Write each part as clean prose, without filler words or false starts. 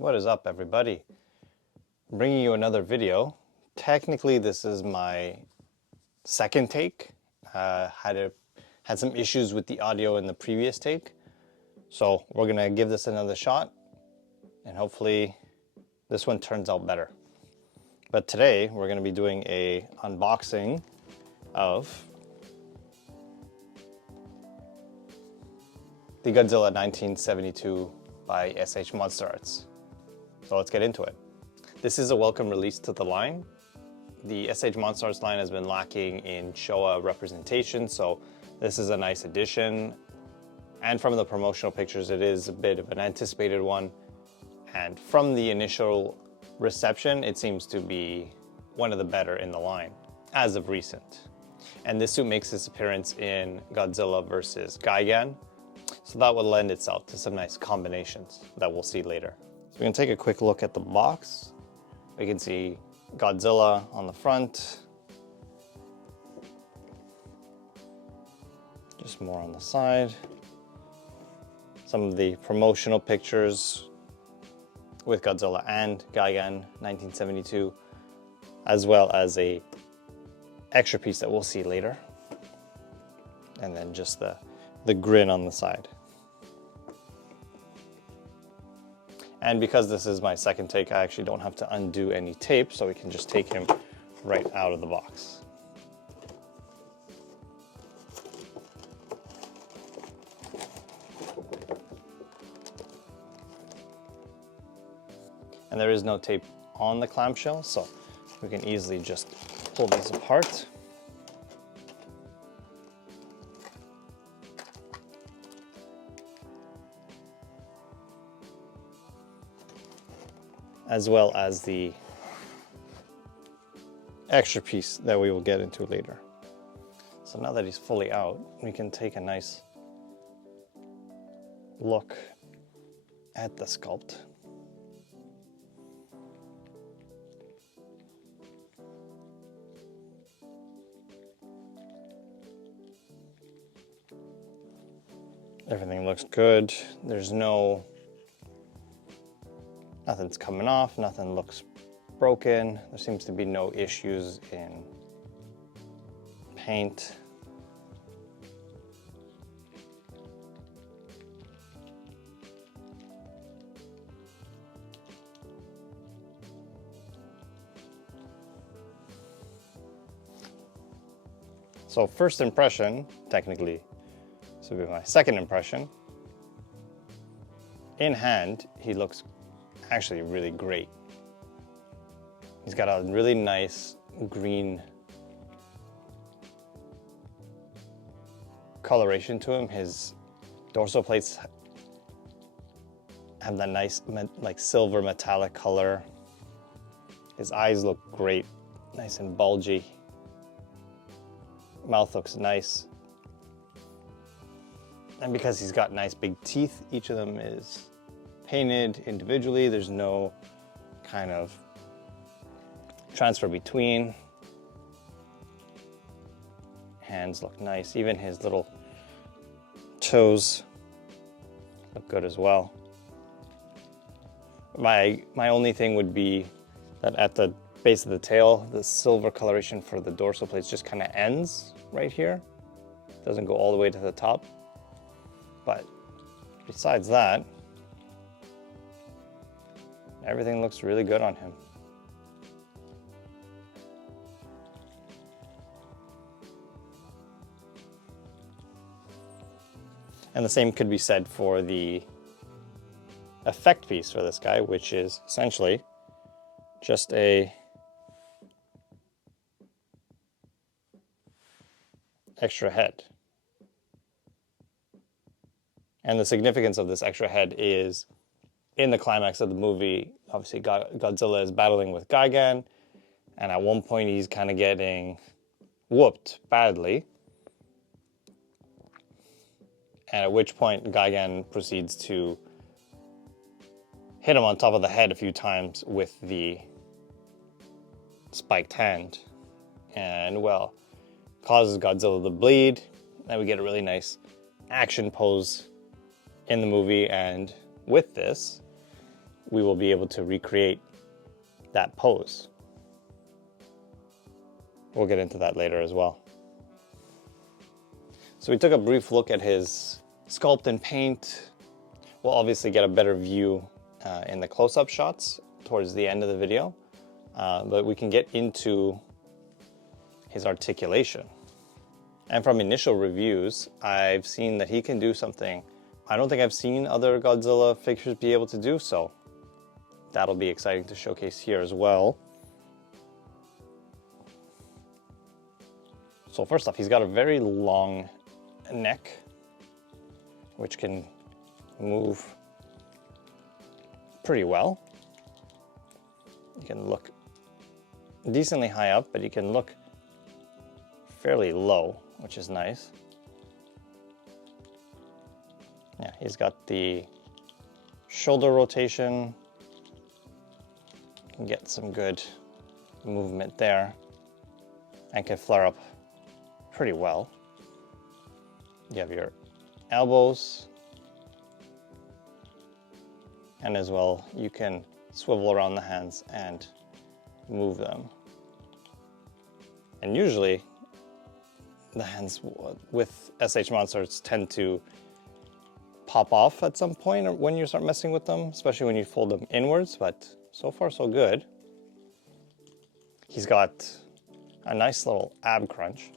What is up, everybody? I'm bringing you another video. Technically, this is my second take. Had some issues with the audio in the previous take, so we're gonna give this another shot, and hopefully, this one turns out better. But today, we're gonna be doing a unboxing of the Godzilla 1972 by S.H.Monsterarts. So let's get into it. This is a welcome release to the line. The S.H.Monsterarts line has been lacking in Showa representation, so this is a nice addition. And from the promotional pictures, it is a bit of an anticipated one. And from the initial reception, it seems to be one of the better in the line, as of recent. And this suit makes its appearance in Godzilla vs. Gigan, so that would lend itself to some nice combinations that we'll see later. So we can take a quick look at the box. We can see Godzilla on the front. Just more on the side. Some of the promotional pictures with Godzilla and Gigan 1972, as well as a extra piece that we'll see later. And then just the grin on the side. And because this is my second take, I actually don't have to undo any tape, so we can just take him right out of the box. And there is no tape on the clamshell, so we can easily just pull these apart. As well as the extra piece that we will get into later. So now that he's fully out, we can take a nice look at the sculpt. Everything looks good. There's nothing's coming off, nothing looks broken. There seems to be no issues in paint. So first impression, technically, this will be my second impression. In hand, he looks actually really great. He's got a really nice green coloration to him. His dorsal plates have that nice like silver metallic color. His eyes look great, nice and bulgy. Mouth looks nice. And because he's got nice big teeth, each of them is painted individually. There's no kind of transfer between. Hands look nice. Even his little toes look good as well. My only thing would be that at the base of the tail, the silver coloration for the dorsal plates just kind of ends right here. Doesn't go all the way to the top. But besides that, everything looks really good on him. And the same could be said for the effect piece for this guy, which is essentially just a extra head. And the significance of this extra head is in the climax of the movie, obviously Godzilla is battling with Gigan, and at one point he's kind of getting whooped badly. And at which point Gigan proceeds to hit him on top of the head a few times with the spiked hand. And well, causes Godzilla to bleed, and we get a really nice action pose in the movie. And with this, we will be able to recreate that pose. We'll get into that later as well. So we took a brief look at his sculpt and paint. We'll obviously get a better view in the close-up shots towards the end of the video, but we can get into his articulation. And from initial reviews, I've seen that he can do something I don't think I've seen other Godzilla figures be able to do, so that'll be exciting to showcase here as well. So first off, he's got a very long neck, which can move pretty well. You can look decently high up, but you can look fairly low, which is nice. Yeah, he's got the shoulder rotation. You can get some good movement there and can flare up pretty well. You have your elbows, and as well you can swivel around the hands and move them. And usually the hands with S.H.Monsterarts tend to pop off at some point or when you start messing with them, especially when you fold them inwards, but so far so good. He's got a nice little ab crunch,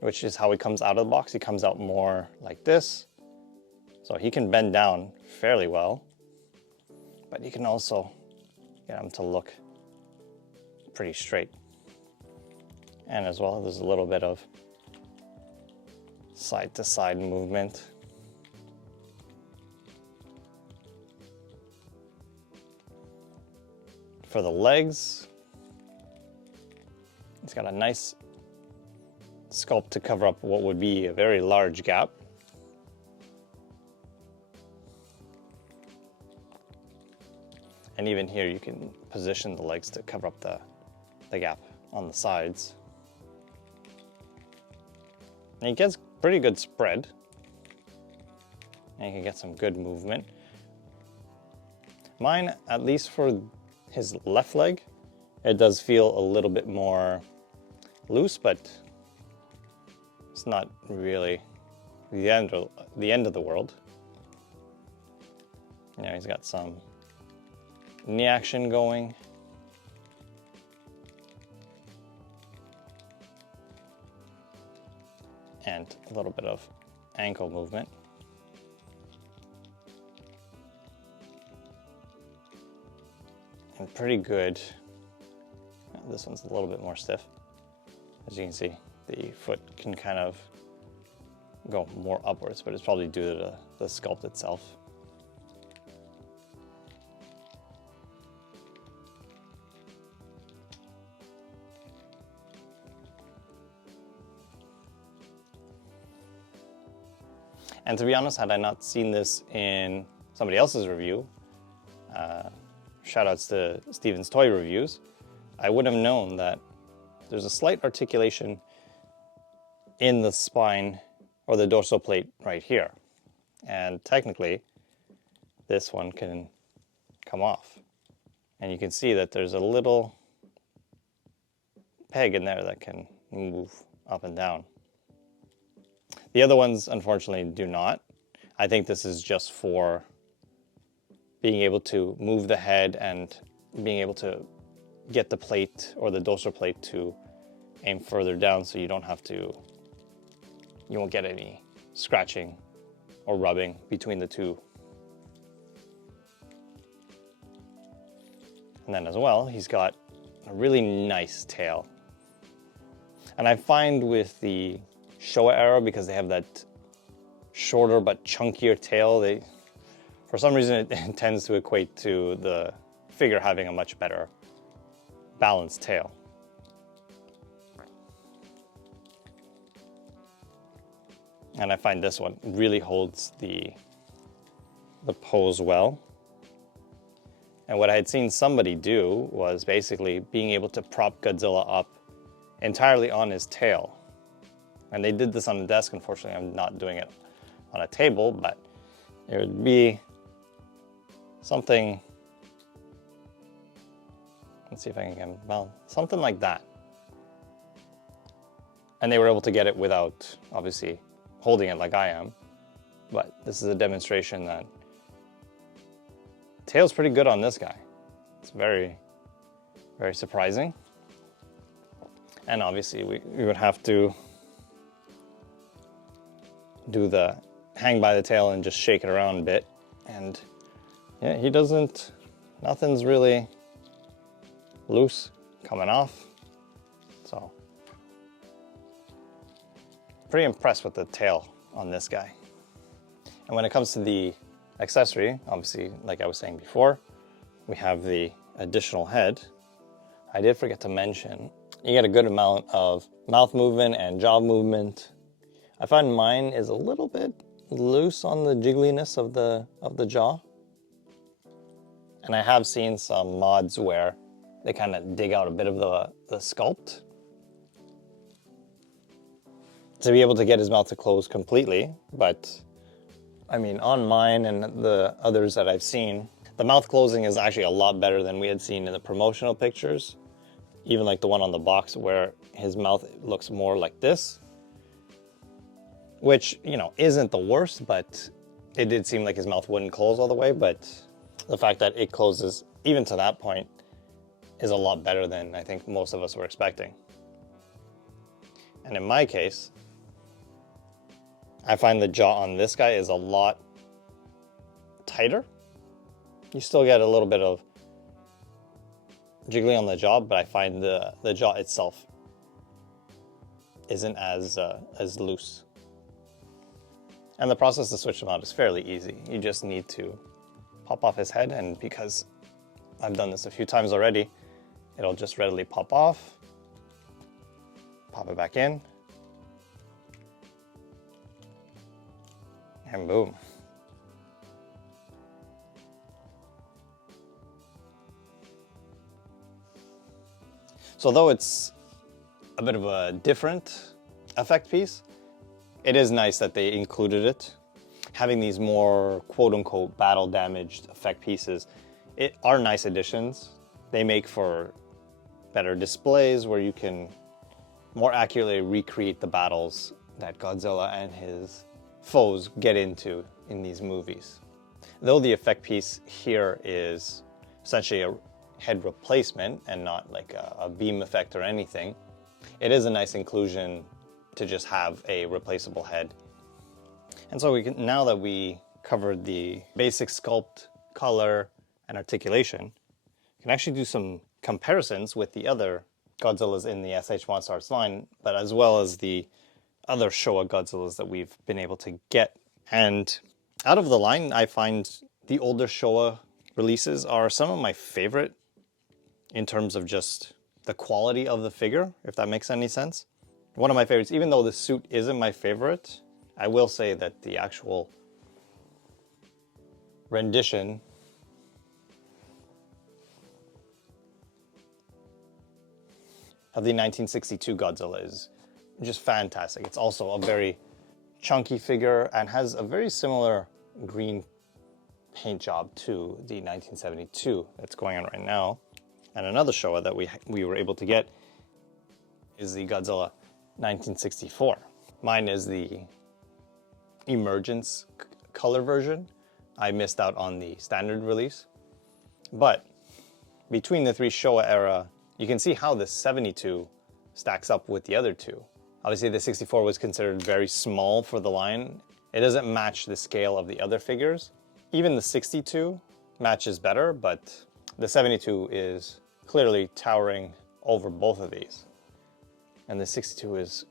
which is how he comes out of the box. He comes out more like this, so he can bend down fairly well, but you can also get him to look pretty straight. And as well, there's a little bit of side to side movement. For the legs, it's got a nice sculpt to cover up what would be a very large gap. And even here you can position the legs to cover up the gap on the sides. And he gets pretty good spread. And you can get some good movement. Mine, at least for his left leg, it does feel a little bit more loose, but it's not really the end of the world. You know, he's got some knee action going. And a little bit of ankle movement. And pretty good. This one's a little bit more stiff. As you can see, the foot can kind of go more upwards, but it's probably due to the sculpt itself. And to be honest, had I not seen this in somebody else's review, shoutouts to Steven's Toy Reviews, I would have known that there's a slight articulation in the spine or the dorsal plate right here. And technically, this one can come off. And you can see that there's a little peg in there that can move up and down. The other ones, unfortunately, do not. I think this is just for being able to move the head and being able to get the plate or the dorsal plate to aim further down, so you won't get any scratching or rubbing between the two. And then as well, he's got a really nice tail. And I find with the Showa era, because they have that shorter but chunkier tail, for some reason it tends to equate to the figure having a much better balanced tail. And I find this one really holds the pose well. And what I had seen somebody do was basically being able to prop Godzilla up entirely on his tail. And they did this on the desk. Unfortunately, I'm not doing it on a table, but it would be something Let's see if I can get, well, something like that. And they were able to get it without, obviously, holding it like I am. But this is a demonstration that tail's pretty good on this guy. It's very, very surprising. And obviously we would have to do the hang by the tail and just shake it around a bit. And yeah, he doesn't, nothing's really loose coming off. So pretty impressed with the tail on this guy. And when it comes to the accessory, obviously, like I was saying before, we have the additional head. I did forget to mention, you get a good amount of mouth movement and jaw movement. I find mine is a little bit loose on the jiggliness of the jaw. And I have seen some mods where they kind of dig out a bit of the sculpt to be able to get his mouth to close completely. But I mean, on mine and the others that I've seen, the mouth closing is actually a lot better than we had seen in the promotional pictures. Even like the one on the box where his mouth looks more like this, which, you know, isn't the worst, but it did seem like his mouth wouldn't close all the way. But the fact that it closes even to that point is a lot better than I think most of us were expecting. And in my case, I find the jaw on this guy is a lot tighter. You still get a little bit of jiggly on the jaw, but I find the jaw itself isn't as loose. And the process to switch them out is fairly easy. You just need to pop off his head, and because I've done this a few times already, it'll just readily pop off, pop it back in, and boom. So though it's a bit of a different effect piece, it is nice that they included it. Having these more quote-unquote battle damaged effect pieces are nice additions. They make for better displays where you can more accurately recreate the battles that Godzilla and his foes get into in these movies. Though the effect piece here is essentially a head replacement and not like a beam effect or anything, it is a nice inclusion to just have a replaceable head. And so we can, now that we covered the basic sculpt, color, and articulation, we can actually do some comparisons with the other Godzillas in the S.H.Monsterarts line, but as well as the other Showa Godzillas that we've been able to get. And out of the line, I find the older Showa releases are some of my favorite in terms of just the quality of the figure, if that makes any sense. One of my favorites, even though the suit isn't my favorite, I will say that the actual rendition of the 1962 Godzilla is just fantastic. It's also a very chunky figure and has a very similar green paint job to the 1972 that's going on right now. And another Showa that we were able to get is the Godzilla 1964. Mine is the Emergence color version. I missed out on the standard release. But between the three Showa era, you can see how the 72 stacks up with the other two. Obviously the 64 was considered very small for the line. It doesn't match the scale of the other figures. Even the 62 matches better, but the 72 is clearly towering over both of these. And the 62 is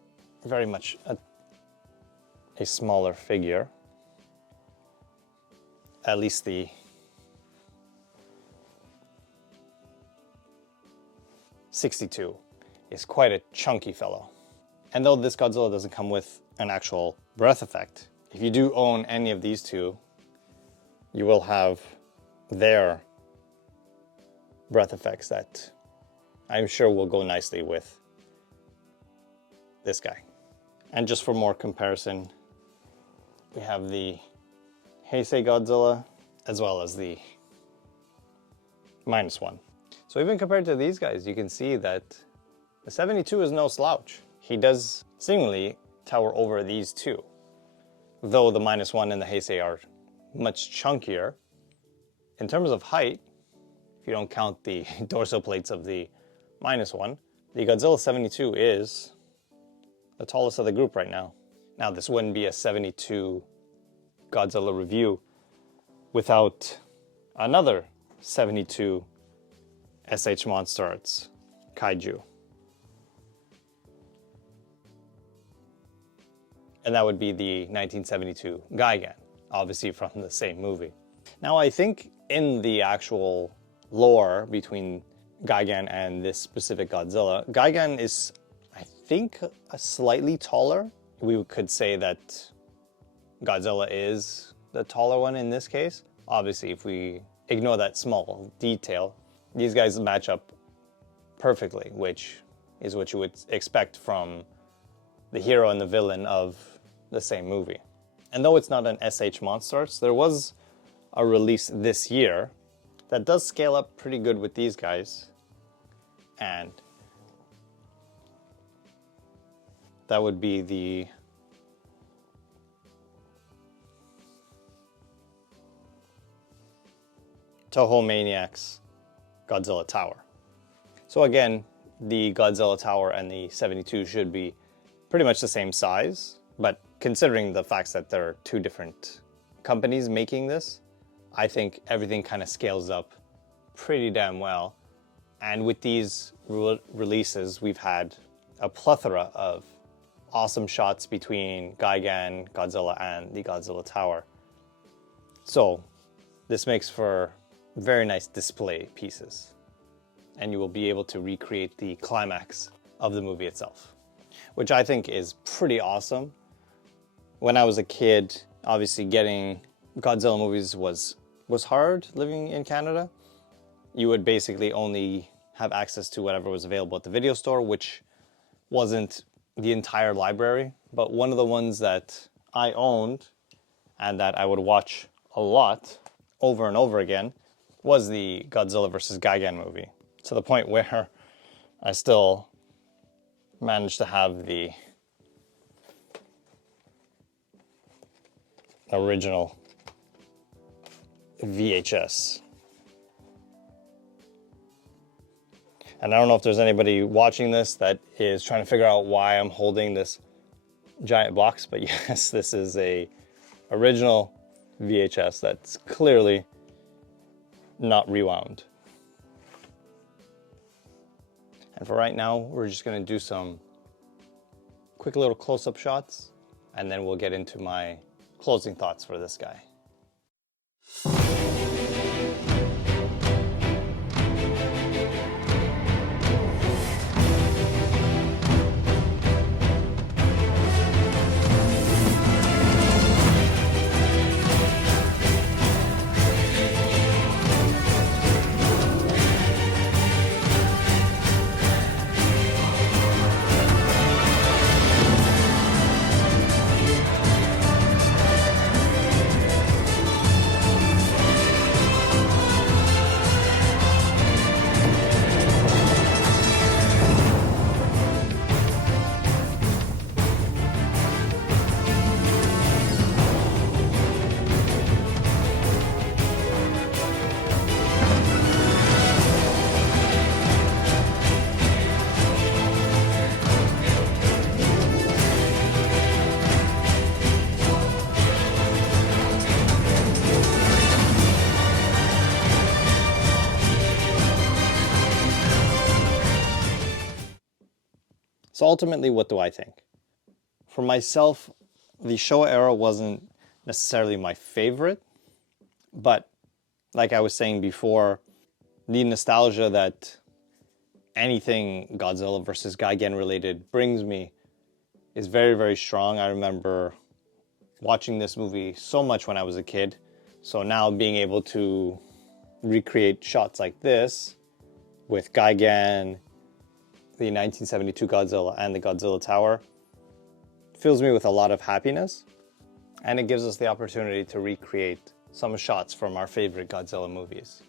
very much a smaller figure. At least the '62 is quite a chunky fellow. And though this Godzilla doesn't come with an actual breath effect, if you do own any of these two, you will have their breath effects that I'm sure will go nicely with this guy. And just for more comparison, we have the Heisei Godzilla as well as the -1. So So even compared to these guys, you can see that the 72 is no slouch. He does seemingly tower over these two, though the -1 and the Heisei are much chunkier. In terms of height, if you don't count the dorsal plates of the -1, the Godzilla 72 is the tallest of the group right now. Now, this wouldn't be a 72 Godzilla review without another 72 S.H.Monsterarts kaiju. And that would be the 1972 Gigan, obviously from the same movie. Now, I think in the actual lore between Gigan and this specific Godzilla, Gigan is, I think, a slightly taller. We could say that Godzilla is the taller one in this case. Obviously, if we ignore that small detail, these guys match up perfectly, which is what you would expect from the hero and the villain of the same movie. And though it's not an S.H.Monsterarts, there was a release this year that does scale up pretty good with these guys. And that would be the Toho Maniacs Godzilla Tower. So again, the Godzilla Tower and the 72 should be pretty much the same size, but considering the fact that there are two different companies making this, I think everything kind of scales up pretty damn well. And with these releases, we've had a plethora of awesome shots between Gigan, Godzilla, and the Godzilla Tower. So this makes for very nice display pieces, and you will be able to recreate the climax of the movie itself, which I think is pretty awesome. When I was a kid, obviously getting Godzilla movies was hard living in Canada. You would basically only have access to whatever was available at the video store, which wasn't the entire library, but one of the ones that I owned and that I would watch a lot over and over again was the Godzilla vs. Gigan movie, to the point where I still managed to have the original VHS. And I don't know if there's anybody watching this that is trying to figure out why I'm holding this giant box, but yes, this is a original VHS that's clearly not rewound. And for right now, we're just going to do some quick little close-up shots, and then we'll get into my closing thoughts for this guy. So ultimately, what do I think? For myself, the Showa era wasn't necessarily my favorite, but like I was saying before, the nostalgia that anything Godzilla vs. Gigan related brings me is very, very strong. I remember watching this movie so much when I was a kid, so now being able to recreate shots like this with Gigan, the 1972 Godzilla, and the Godzilla Tower fills me with a lot of happiness, and it gives us the opportunity to recreate some shots from our favorite Godzilla movies.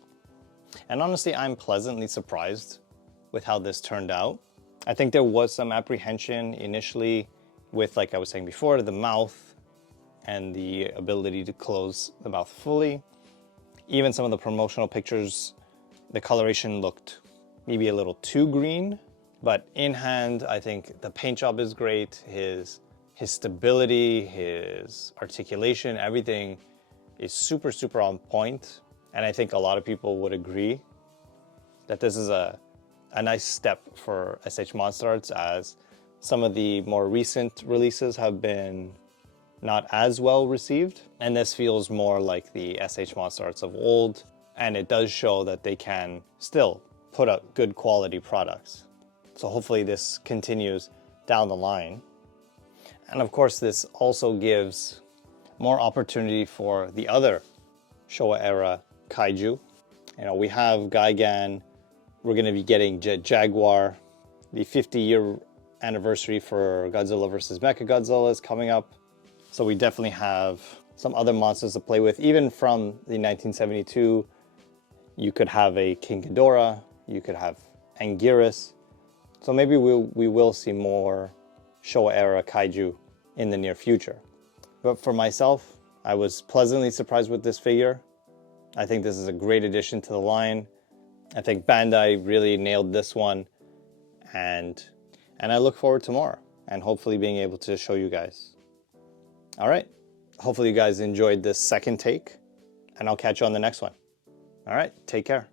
And honestly, I'm pleasantly surprised with how this turned out. I think there was some apprehension initially with, like I was saying before, the mouth and the ability to close the mouth fully. Even some of the promotional pictures, the coloration looked maybe a little too green, but in hand, I think the paint job is great. His stability, his articulation, everything is super, super on point. And I think a lot of people would agree that this is a nice step for S.H.Monsterarts, as some of the more recent releases have been not as well received. And this feels more like the S.H.Monsterarts of old. And it does show that they can still put out good quality products. So hopefully this continues down the line. And of course, this also gives more opportunity for the other Showa era kaiju. You know, we have Gigan, we're going to be getting Jaguar, the 50-year anniversary for Godzilla vs. Mechagodzilla is coming up. So we definitely have some other monsters to play with. Even from the 1972, you could have a King Ghidorah, you could have Anguirus. So maybe we will see more Showa era kaiju in the near future. But for myself, I was pleasantly surprised with this figure. I think this is a great addition to the line. I think Bandai really nailed this one, and I look forward to more and hopefully being able to show you guys. All right, hopefully you guys enjoyed this second take, and I'll catch you on the next one. All right, take care.